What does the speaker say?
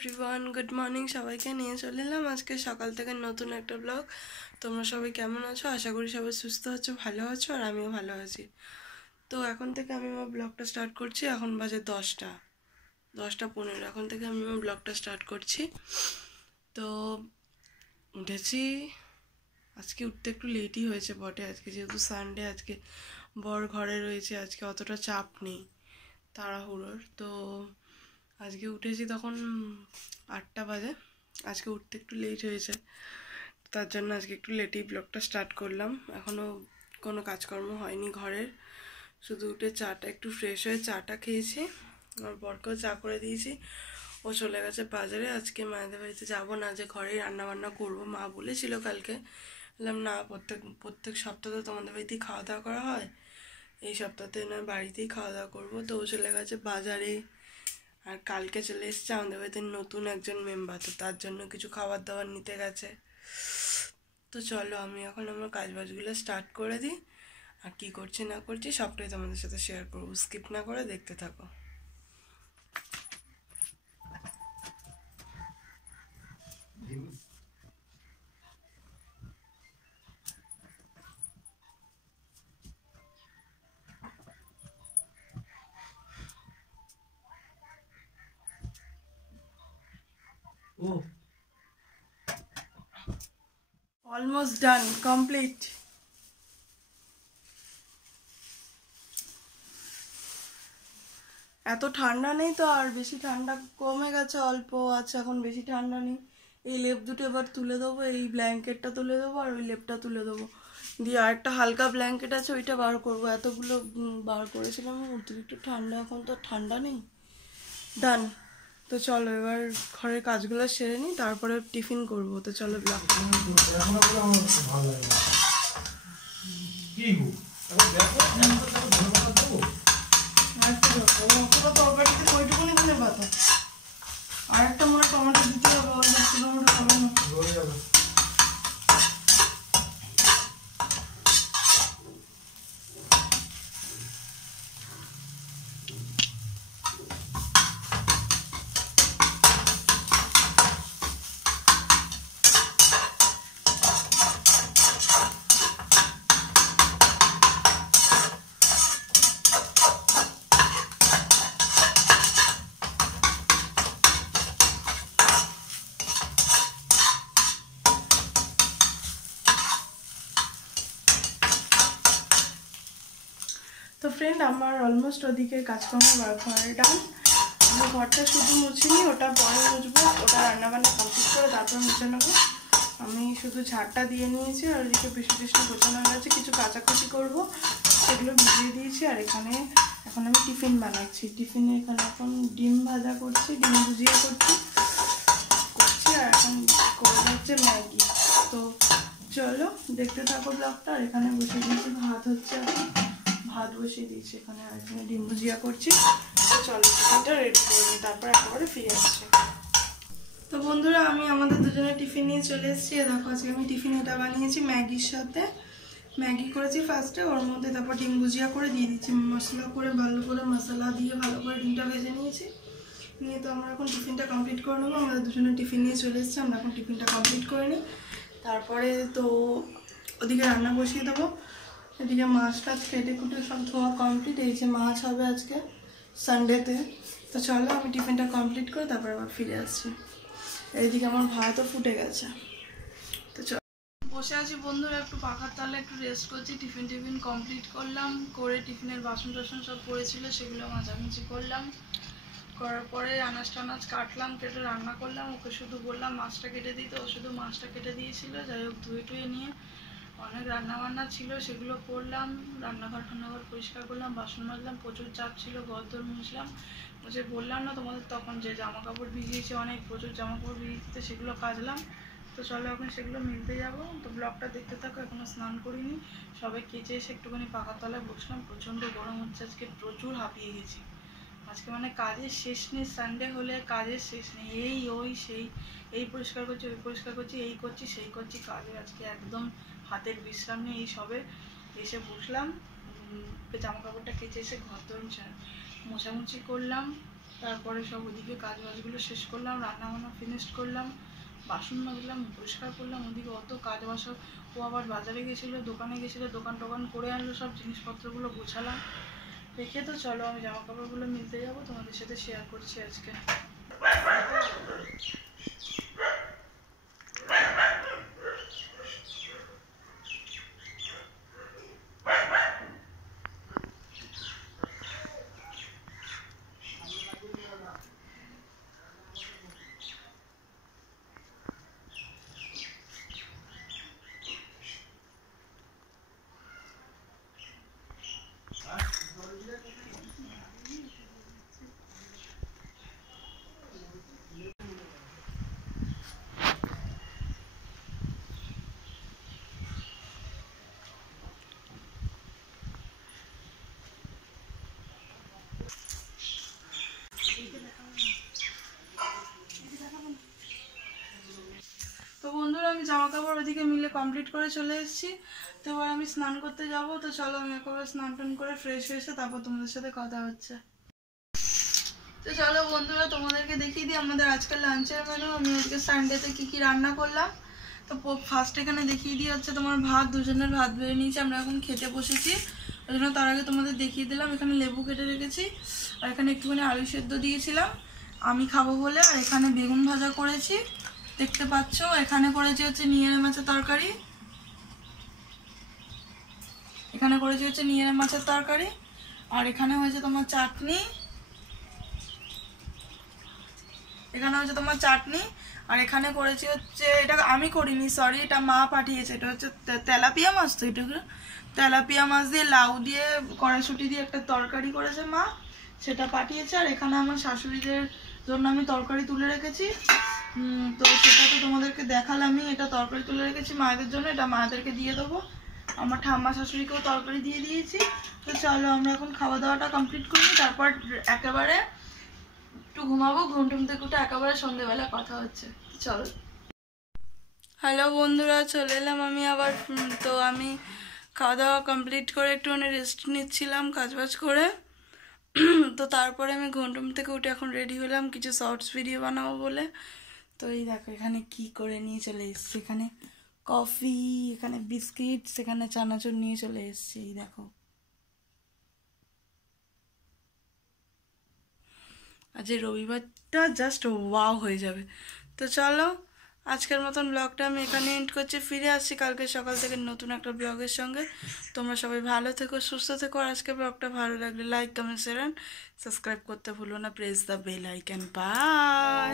Everyone, good morning. সবাইকে নিয়ে চলে এলাম আজকে সকাল থেকে নতুন একটা ব্লগ। তোমরা সবাই কেমন আছো? আশা করি সবাই সুস্থ আছো, ভালো আছো, আর আমিও ভালো আছি। তো এখন থেকে আমি আমার ব্লগটা স্টার্ট করছি। এখন বাজে 10টা 15। এখন থেকে আমি আমার ব্লগটা স্টার্ট করছি। তো উঠেছি, আজকে উঠতে একটু লেটই হয়েছে বটে। আজকে যেহেতু সানডে, আজকে বর ঘরে রয়েছে, আজকে অতটা চাপ নেই তাড়াহুড়োর। তো আজকে উঠেছি তখন 8টা বাজে। আজকে উঠতে একটু লেট হয়েছে, তার জন্য আজকে একটু লেটেই ব্লগটা স্টার্ট করলাম। এখনও কোনো কাজকর্ম হয়নি ঘরের, শুধু উঠে চাটা একটু ফ্রেশ হয়ে চাটা খেয়েছি। আমার বরকেও চা করে দিয়েছি, ও চলে গেছে বাজারে। আজকে মায়েদের বাড়িতে যাবো না, যে ঘরেই রান্নাবান্না করবো। মা বলেছিল কালকে, বললাম না, প্রত্যেক সপ্তাহে তো তোমাদের বাড়িতেই খাওয়া দাওয়া করা হয়, এই সপ্তাহতে নয় বাড়িতেই খাওয়া দাওয়া করবো। তো ও চলে গেছে বাজারে। আর কালকে চলে এসছে আমাদের বাড়িতে নতুন একজন মেম্বার, তো তার জন্য কিছু খাবার দাবার নিতে গেছে। তো চলো আমি এখন আমার কাজবাজগুলো স্টার্ট করে দিই, আর কি করছি না করছি সবটাই তোমাদের সাথে শেয়ার করবো। স্কিপ না করে দেখতে থাকো। Almost done, complete. এত ঠান্ডা নেই তো, আর বেশি ঠান্ডা কমে গেছে, অল্প আছে এখন, বেশি ঠান্ডা নেই। এই লেপ দুটো এবার তুলে দেবো, এই ব্ল্যাঙ্কেটটা তুলে দেবো, আর ওই লেপটা তুলে দেবো। দিয়ে আর একটা হালকা ব্ল্যাঙ্কেট আছে, ওইটা বার করবো। এতগুলো বার করেছিলাম, অতিরিক্ত ঠান্ডা, এখন তো ঠান্ডা নেই। ডান। তো চলো এবার ঘরের কাজগুলো সেরে নিই, তারপরে টিফিন করবো। তো চলো ব্লগ। আর একটা মনে টমেটো দিতে হবে, টমেটো হবে না। তো ফ্রেন্ড, আমার অলমোস্ট ওদিকে কাজকর্ম ঘরের ডান। আমি ঘরটা শুধু মুছিনি, ওটা পরে মুছবো। ওটা রান্নাবান্না কমপ্লিট করে তারপর মুছে নেবো। আমি শুধু ঝাড়টা দিয়ে নিয়েছি, আর ওদিকে বেশি গোছানো হয়ে গেছে। কিছু কাচাকুচি করবো, সেগুলো ভিজিয়ে দিয়েছি। আর এখানে এখন আমি টিফিন বানাচ্ছি। টিফিনে এখানে এখন ডিম ভাজা করছি, ডিম ভুজিয়া করছি। আর এখন করবো হচ্ছে ম্যাগি। তো চলো দেখতে থাকো ব্লগটা। আর এখানে বসে দিয়েছি ভাত, হচ্ছে এখন ভাত বসিয়ে দিয়েছি এখানে, আর এখানে ডিম ভুজিয়া করছি। তো চলো টিফিনটা রেডি করে নিই, তারপর একেবারে ফিরে আসছি। তো বন্ধুরা, আমি আমাদের দুজনে টিফিন নিয়ে চলে এসেছি। দেখো আজকে আমি টিফিন এটা বানিয়েছি ম্যাগির সাথে। ম্যাগি করেছি ফার্স্টে, ওর মধ্যে তারপর ডিম ভুজিয়া করে দিয়ে দিচ্ছি। মশলা করে ভালো করে মশলা দিয়ে ভালো করে ডিমটা ভেজে নিয়েছি। নিয়ে তো আমরা এখন টিফিনটা কমপ্লিট করে নেবো। আমাদের দুজনে টিফিন নিয়ে চলে এসেছি, আমরা এখন টিফিনটা কমপ্লিট করে নিই। তারপরে তো ওদিকে রান্না বসিয়ে দেবো। এদিকে মাছ টাছ কেটে কুটে সব ধোয়া কমপ্লিট। এই যে মাছ হবে আজকে সানডেতে। তো চলো আমি টিফিনটা কমপ্লিট করে তারপর আবার ফিরে আসছি। এইদিকে আমার ভাতও ফুটে গেছে। তো চলো বসে আছি বন্ধুরা, একটু পাখার তলে একটু রেস্ট করছি। টিফিন কমপ্লিট করলাম, করে টিফিনের বাসন টাসন সব পড়েছিল, সেগুলো মাঝামাঝি করলাম। করার পরে আনাজ টানাজ কাটলাম, কেটে রান্না করলাম। ওকে শুধু বললাম মাছটা কেটে দিতে, ও শুধু মাছটা কেটে দিয়েছিল। যাই হোক ধুয়ে টুয়ে নিয়ে অনেক রান্নাবান্না ছিল, সেগুলো করলাম। রান্নাঘর পরিষ্কার করলাম, বাসন মাজলাম, প্রচুর চাপ ছিল, ঘরদোর মুছলাম। মুছে বললাম না তোমাদের তখন যে জামা কাপড় ভিজিয়েছি, অনেক প্রচুর জামা কাপড় ভিজিয়েছে, সেগুলো কাচলাম। তো চলো এখন সেগুলো মিলতে যাবো। তো ব্লগটা দেখতে থাকো। এখনো স্নান করিনি, সবে কেচে এসে একটুখানি পাখার তলায় বসলাম। প্রচণ্ড গরম হচ্ছে আজকে, প্রচুর হাঁপিয়ে গেছি আজকে। মানে কাজের শেষ নেই, সানডে হলে কাজের শেষ নেই। এই ওই সেই, এই পরিষ্কার করছি, ওই পরিষ্কার করছি, এই করছি সেই করছি, কাজে আজকে একদম হাতের বিশ্রাম নেই। এই সবে এসে বসলাম, জামা কাপড়টা কেচে এসে ঘর দোর মোছামুছি করলাম। তারপরে সব ওদিকে কাজ বাজগুলো শেষ করলাম, রান্নাবান্না ফিনিশ করলাম, বাসন মাজলাম, পরিষ্কার করলাম। ওদিকে অত কাজ বাসা, ও আবার বাজারে গেছিলো, দোকানে গেছিলো, দোকান টোকান করে আনলো, সব জিনিসপত্রগুলো গোছালাম রেখে। তো চলো আমি জামা কাপড়গুলো মিলতে যাবো, তোমাদের সাথে শেয়ার করছি আজকে। তো বন্ধুরা আমি জামা কাপড় ওদিকে মিলে কমপ্লিট করে চলে এসেছি। তো এবার আমি স্নান করতে যাব। তো চলো আমি একেবারে স্নান টান করে ফ্রেশ হয়েছে তারপর তোমাদের সাথে কথা হচ্ছে। তো চলো বন্ধুরা তোমাদেরকে দেখিয়ে দিই আমাদের আজকের লাঞ্চের মেনু। আমি আজকে সানডেতে কী রান্না করলাম। তো ফার্স্ট এখানে দেখিয়ে দিই হচ্ছে তোমার ভাত, দুজনের ভাত বেড়ে নিয়েছি, আমরা এখন খেতে বসেছি। ওই জন্য তার আগে তোমাদের দেখিয়ে দিলাম। এখানে লেবু কেটে রেখেছি, আর এখানে একটুখানি আলু সেদ্ধ দিয়েছিলাম আমি খাবো বলে। আর এখানে বেগুন ভাজা করেছি দেখতে পাচ্ছ। এখানে করেছি হচ্ছে নিয়েরে মাছের তরকারি, এখানে করেছি হচ্ছে নিয়েরে মাছের তরকারি। আর এখানে হয়েছে তোমার চাটনি, এখানে হচ্ছে তোমার চাটনি। আর এখানে করেছি হচ্ছে, এটা আমি করিনি সরি, এটা মা পাঠিয়েছে। এটা হচ্ছে তেলাপিয়া মাছ। তো এটা তেলাপিয়া মাছ দিয়ে লাউ দিয়ে কড়াইশুঁটি দিয়ে একটা তরকারি করেছে মা, সেটা পাঠিয়েছে। আর এখানে আমার শাশুড়িদের জন্য আমি তরকারি তুলে রেখেছি। তো সেটা তো তোমাদেরকে দেখালামই, এটা তরকারি তুলে রেখেছি মায়েদের জন্য, এটা মায়েদেরকে দিয়ে দেবো। আমার ঠাম্মা শাশুড়িকেও তরকারি দিয়ে দিয়েছি। তো চলো আমরা এখন খাওয়া দাওয়াটা কমপ্লিট করি, তারপর একেবারে একটু ঘুমাবো। ঘুম টুম থেকে উঠে একেবারে সন্ধ্যেবেলা কথা হচ্ছে। চলো। হ্যালো বন্ধুরা, চলে এলাম আমি আবার। তো আমি খাওয়া দাওয়া কমপ্লিট করে একটুখানি রেস্ট নিচ্ছিলাম কাজবাজ করে। তো তারপরে আমি ঘুম টুম থেকে উঠে এখন রেডি হলাম কিছু শর্টস ভিডিও বানাবো বলে। তো এই দেখো এখানে কি করে নিয়ে চলে এসছি, এখানে কফি, এখানে বিস্কিটস, এখানে চানাচুর নিয়ে চলে এসছি। এই দেখো, আজ রবিবারটা জাস্ট ওয়াও হয়ে যাবে। তো চলো আজকের মতন ব্লগটা আমি এখানে এন্ড করছি। ফিরে আসছি কালকে সকাল থেকে নতুন একটা ব্লগের সঙ্গে। তোমরা সবাই ভালো থেকো, সুস্থ থেকো। আর আজকের ব্লগটা ভালো লাগলে লাইক, কমেন্ট, শেয়ার, সাবস্ক্রাইব করতে ভুলো না। Press the bell icon. By.